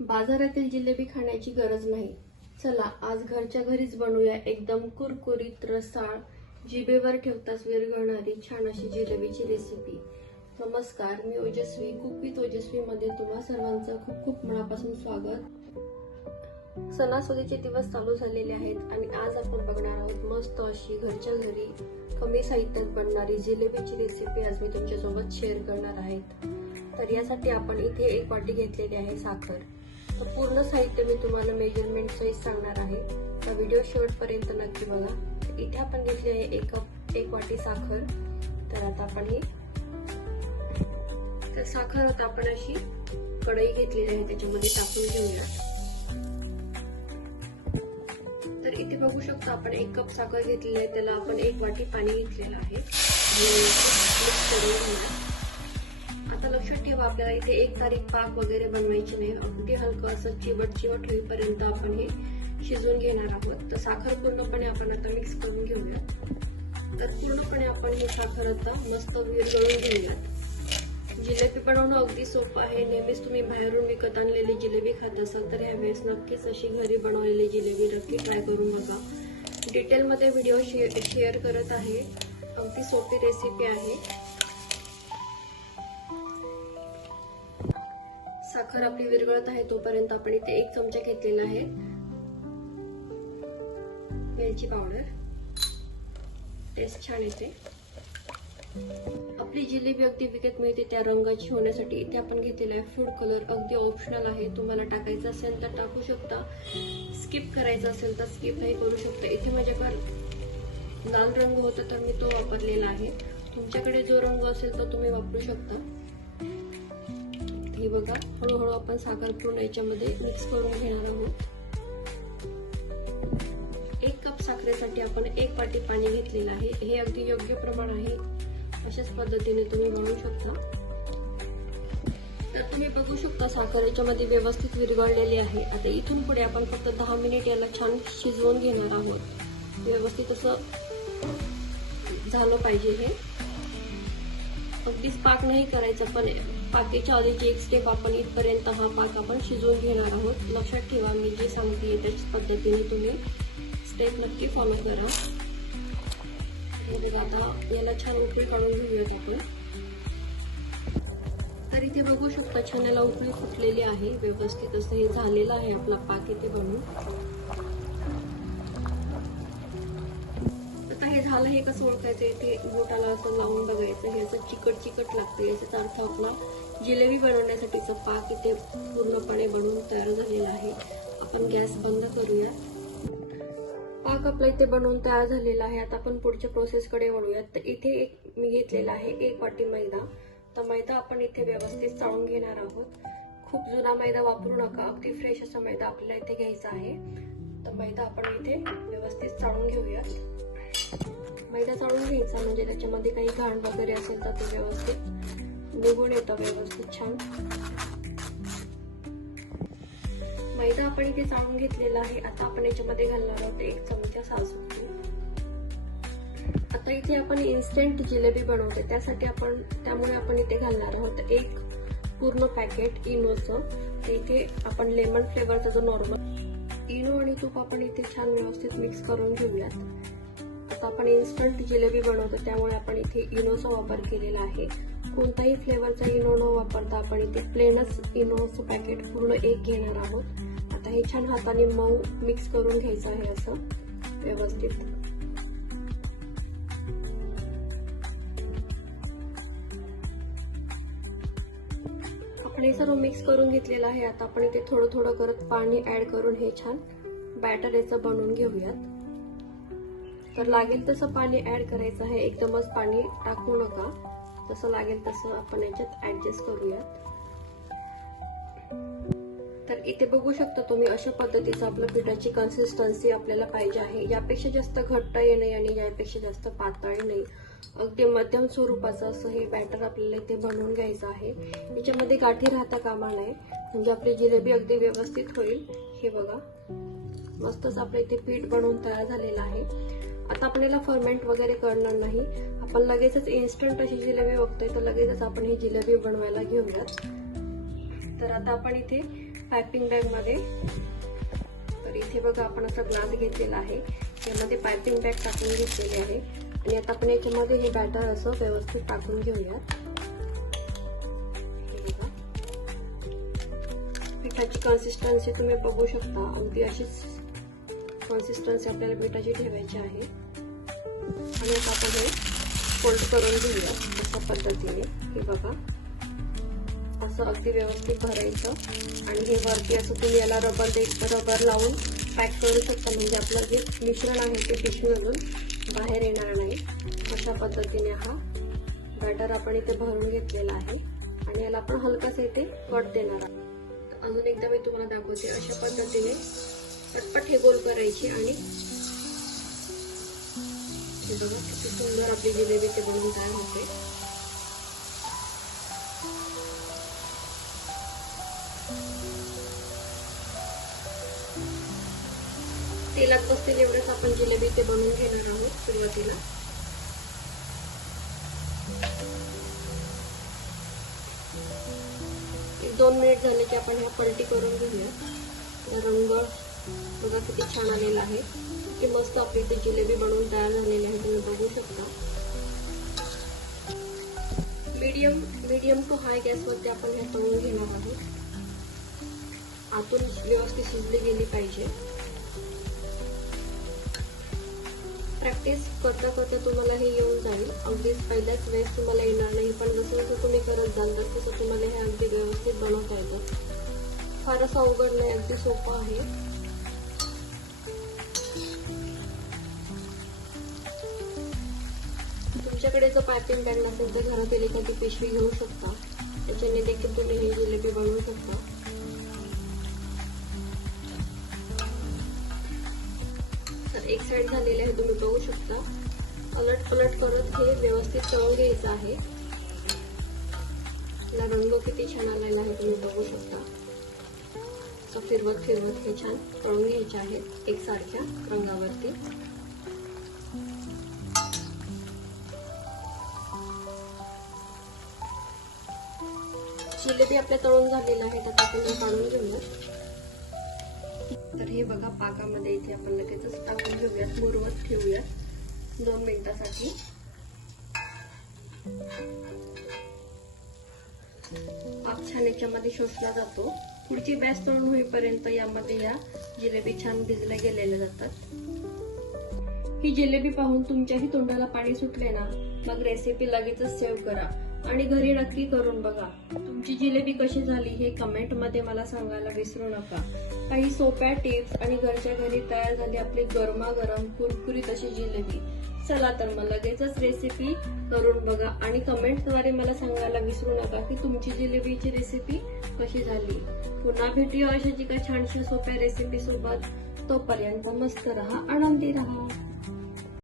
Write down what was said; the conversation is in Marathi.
बाजारातील जिलेबी खाण्याची गरज नाही. चला आज घरच्या घरीच बनवूया एकदम कुरकुरीत रसाळ जिभेवर ठेवताच विरघळणारी छान अशी जिलेबीची रेसिपी. नमस्कार, मी ओजस्वी कुक विथ ओजस्वी मध्ये तुम्हा सर्वांचं खूप खूप मनापासून स्वागत. सणासुदीचे दिवस चालू झालेले आहेत आणि आज आपण बघणार आहोत मस्त अशी घरच्या घरी कमी साहित्यात बनणारी जिलेबीची रेसिपी. आज मी तुमच्यासोबत शेअर करणार आहे. तर यासाठी आपण इथे 1 वाटी घेतलेली आहे साखर. तर पूर्ण साहित्य मी तुम्हाला मेजरमेंट सहित सांगणार आहे. तर व्हिडिओ शेवटपर्यंत नक्की बघा. इथे आपण घेतली आहे 1 कप 1 वाटी साखर. तर आता आपण ही साखर आता आपण अशी कढई घेतलेली आहे त्याच्यामध्ये टाकून घेऊया. तर इथे बघू शकतो आपण 1 कप साखर घेतलेली आहे, त्याला आपण 1 वाटी पाणी घेतलेलं आहे. आता लक्षात ठेवा, आपल्याला इथे 1 तारीख पाक वगैरे बनवायची नाही. अगदी हलकं असं चिवट होईपर्यंत आपण हे शिजवून घेणार आहोत. तर साखर पूर्णपणे आपण आता मिक्स करून घेऊया. तर पूर्णपणे आपण ही साखर आता मस्त विरघळून घेऊयात. जिलेबी बनवणं अगदी सोपं आहे. नेहमीच तुम्ही बाहेरून विकत आणलेली जिलेबी खात असाल तर यावेळेस नक्कीच अशी घरी बनवलेली जिलेबी नक्की ट्राय करून बघा. डिटेलमध्ये व्हिडिओ शेअर करत आहे. अगदी सोपी रेसिपी आहे. साखर आपली विरघळत आहे तोपर्यंत आपण इथे 1 चमचा घेतलेला आहे वेलची पावडर. टेस्ट छान येते. आपली जिलेबी अगदी विकत मिळते त्या रंगाची होण्यासाठी इथे आपण घेतलेला आहे फूड कलर. अगदी ऑप्शनल आहे, तुम्हाला टाकायचं असेल तर टाकू शकता, स्किप करायचं असेल तर स्किप हे करू शकता. इथे माझ्याकडे लाल रंग होता तर मी तो वापरलेला आहे. तुमच्याकडे जो रंग असेल तो तुम्ही वापरू शकता. हे बघा, हळूहळू आपण साखर पूर्ण याच्यामध्ये मिक्स करून घेणार आहोत. 1 कप साखरेसाठी आपण 1 वाटी पाणी घेतलेलं आहे. हे अगदी योग्य प्रमाण आहे. अशाच पद्धतीने तुम्ही बनवू शकता. तर तुम्ही बघू शकता साखर याच्यामध्ये व्यवस्थित विरघळलेली आहे. आता इथून पुढे आपण फक्त 10 मिनिट याला छान शिजवून घेणार आहोत. व्यवस्थित असं झालं पाहिजे. हे अगदीच पाक नाही करायचं, पण पाकीच्या आधीची 1 स्टेप आपण इथपर्यंत हा पाक आपण शिजवून घेणार आहोत. लक्षात ठेवा, मी जे सांगते त्याच पद्धतीने तुम्ही स्टेप नक्की फॉलो करा. आता याला छान उकळी काढून घेऊयात आपण. तर इथे बघू शकता छान याला उकळी फुटलेली आहे. व्यवस्थित असं हे झालेलं आहे आपला पाक इथे बनवून. आता हे झालं. हे कसं ओळखायचं, इथे बोटाला असं लावून बघायचं. हे असं चिकट लागतं. याचा अर्थ आपला जिलेबी बनवण्यासाठीचा पाक इथे पूर्णपणे बनवून तयार झालेला आहे. आपण गॅस बंद करूया. पाक आपला इथे बनवून तयार झालेला आहे. आता आपण पुढच्या प्रोसेसकडे वळूयात. तर इथे मी घेतलेला आहे 1 वाटी मैदा. तर मैदा आपण इथे व्यवस्थित चाळून घेणार आहोत. खूप जुना मैदा वापरू नका, अगदी फ्रेश असा मैदा आपल्याला इथे घ्यायचा आहे. तर मैदा आपण इथे व्यवस्थित चाळून घेऊयात. मैदा चाळून घ्यायचा म्हणजे त्याच्यामध्ये काही घाण वगैरे असेल तर ते व्यवस्थित निघून येतं व्यवस्थित छान. मैदा आपण इथे चाळून घेतलेला आहे. आता आपण याच्यामध्ये घालणार आहोत 1 चमचा सासूर. आता इथे आपण इन्स्टंट जिलेबी बनवते त्यामुळे आपण इथे घालणार आहोत 1 पूर्ण पॅकेट इनोचं. इथे आपण लेमन फ्लेवरचा जो नॉर्मल इनो आणि तूप आपण इथे छान व्यवस्थित मिक्स करून घेऊयात. आता आपण इन्स्टंट जिलेबी बनवतो त्यामुळे आपण इथे इनोचा वापर केलेला आहे. कोणताही फ्लेवरचा इनो न वापरता आपण इथे प्लेनच इनोचं पॅकेट पूर्ण 1 घेणार आहोत. आता हे छान हाताने मऊ मिक्स करून घ्यायचं आहे असं व्यवस्थित. आपण हे सर्व मिक्स करून घेतलेलं आहे. आता आपण इथे थोडं थोडं करत पाणी ऍड करून हे छान बॅटर याचं बनवून घेऊयात. तर लागेल तसं पाणी ऍड करायचं आहे. एकदमच पाणी टाकू नका. जसं लागेल तसं आपण याच्यात ऍडजस्ट करूयात. तर इथे बघू शकता तुम्ही अशा पद्धतीचं आपलं पिठाची कन्सिस्टन्सी आपल्याला पाहिजे आहे. यापेक्षा जास्त घट्टही नाही आणि यापेक्षा जास्त पातळही नाही. अगदी मध्यम स्वरूपाचं असं हे बॅटर आपल्याला इथे बनवून घ्यायचं आहे. याच्यामध्ये गाठी राहता कामा नये म्हणजे आपली जिलेबी अगदी व्यवस्थित होईल. हे बघा, मस्तच आपलं इथे पीठ बनवून तयार झालेलं आहे. आता आपल्याला फर्मेंट वगैरे करणार नाही. आपण लगेचच इन्स्टंट अशी जिलेबी बघतोय तर लगेचच आपण ही जिलेबी बनवायला घेऊयात. तर आता आपण इथे पायपिंग बॅग मध्ये. तर इथे बघा आपण असा ग्लास घेतलेला आहे, यामध्ये पायपिंग बॅग टाकून घेतलेली आहे आणि आता आपण याच्यामध्ये हे बॅटर असं व्यवस्थित टाकून घेऊया. पिठाची कन्सिस्टन्सी तुम्ही बघू शकता, अगदी अशीच कन्सिस्टन्सी आपल्याला पिठाची ठेवायची आहे. आणि आता आपण हे फोल्ड करून घेऊया अशा पद्धतीने. हे बघा असं अगदी व्यवस्थित भरायचं आणि हे वरती असं तुम्ही याला रबर लावून पॅक करू शकता, म्हणजे आपलं जे मिश्रण आहे ते पिशवीमधून बाहेर येणार नाही. अशा पद्धतीने हा बॅटर आपण इथे भरून घेतलेला आहे आणि याला आपण हलकाच इथे कट देणार आहोत. अजून एकदा मी तुम्हाला दाखवते. अशा पद्धतीने पटपट हे गोल करायची आणि हे बघा किती सुंदर आपली जिलेबी ते बनवून तयार होते. तेलात बसतील एवढंच आपण जिलेबी ते बनवून घेणार आहोत. सुरुवातीला एक 2 मिनिट झाले की आपण ह्या पलटी करून घेऊया. रंग बघा किती छान आलेला आहे, किती मस्त आपली इथे जिलेबी बनवून तयार झालेली आहे, तुम्ही बघू शकता. मीडियम टू हाय गॅसवरती आपण हे तळून घेणार आहोत. आतून व्यवस्थित शिजली गेली पाहिजे. प्रॅक्टिस करता करता तुम्हाला हे येऊन जाईल. अगदीच पहिल्याच वेळेस तुम्हाला येणार नाही, पण जसं जसं तुम्ही करत जाल तसं तुम्हाला हे अगदी व्यवस्थित बनवता येतं. फार असं अवघड नाही, अगदी सोपं आहे. तुमच्याकडे जर पायपिंग बॅग नसेल तर घरातील एखादी पिशवी घेऊ शकता, त्याच्याने देखील तुम्ही ही जिलेबी बनवू शकता. तर एक साइड झालेली आहे, तुम्ही बघू शकता. अलट पलट करत हे व्यवस्थित तळून घ्यायचं आहे. रंग किती छान आलेला आहे, तुम्ही बघू शकता. फिरवत हे छान तळून घ्यायचे आहेत एकसारख्या रंगावरती. जिलेबी आपल्या तळून झालेल्या आहेत, आता आपण काढून घेऊया. तर हे बघा पाकामध्ये इथे आपण लगेचच टाकून घेऊयात, मुरवत ठेवूयात 2 मिनिटासाठी. पाक छान याच्यामध्ये शोषला जातो. पुढची बॅच तळून होईपर्यंत यामध्ये या जिलेबी छान भिजल्या गेलेल्या जातात. ही जिलेबी पाहून तुमच्याही तोंडाला पाणी सुटले ना, मग रेसिपी लगेचच सेव्ह करा आणि घरी नक्की करून बघा. तुमची जिलेबी कशी झाली हे कमेंट मध्ये मला सांगायला विसरू नका. काही सोप्या टिप्स आणि घरच्या घरी तयार झाली आपली गरमागरम कुरकुरीत अशी जिलेबी. चला तर मग लगेचच रेसिपी करून बघा आणि कमेंटद्वारे मला सांगायला विसरू नका की तुमची जिलेबीची रेसिपी कशी झाली. पुन्हा भेटूया अशाच एका छानशा सोप्या रेसिपी सोबत. तोपर्यंत मस्त रहा, आनंदी रहा.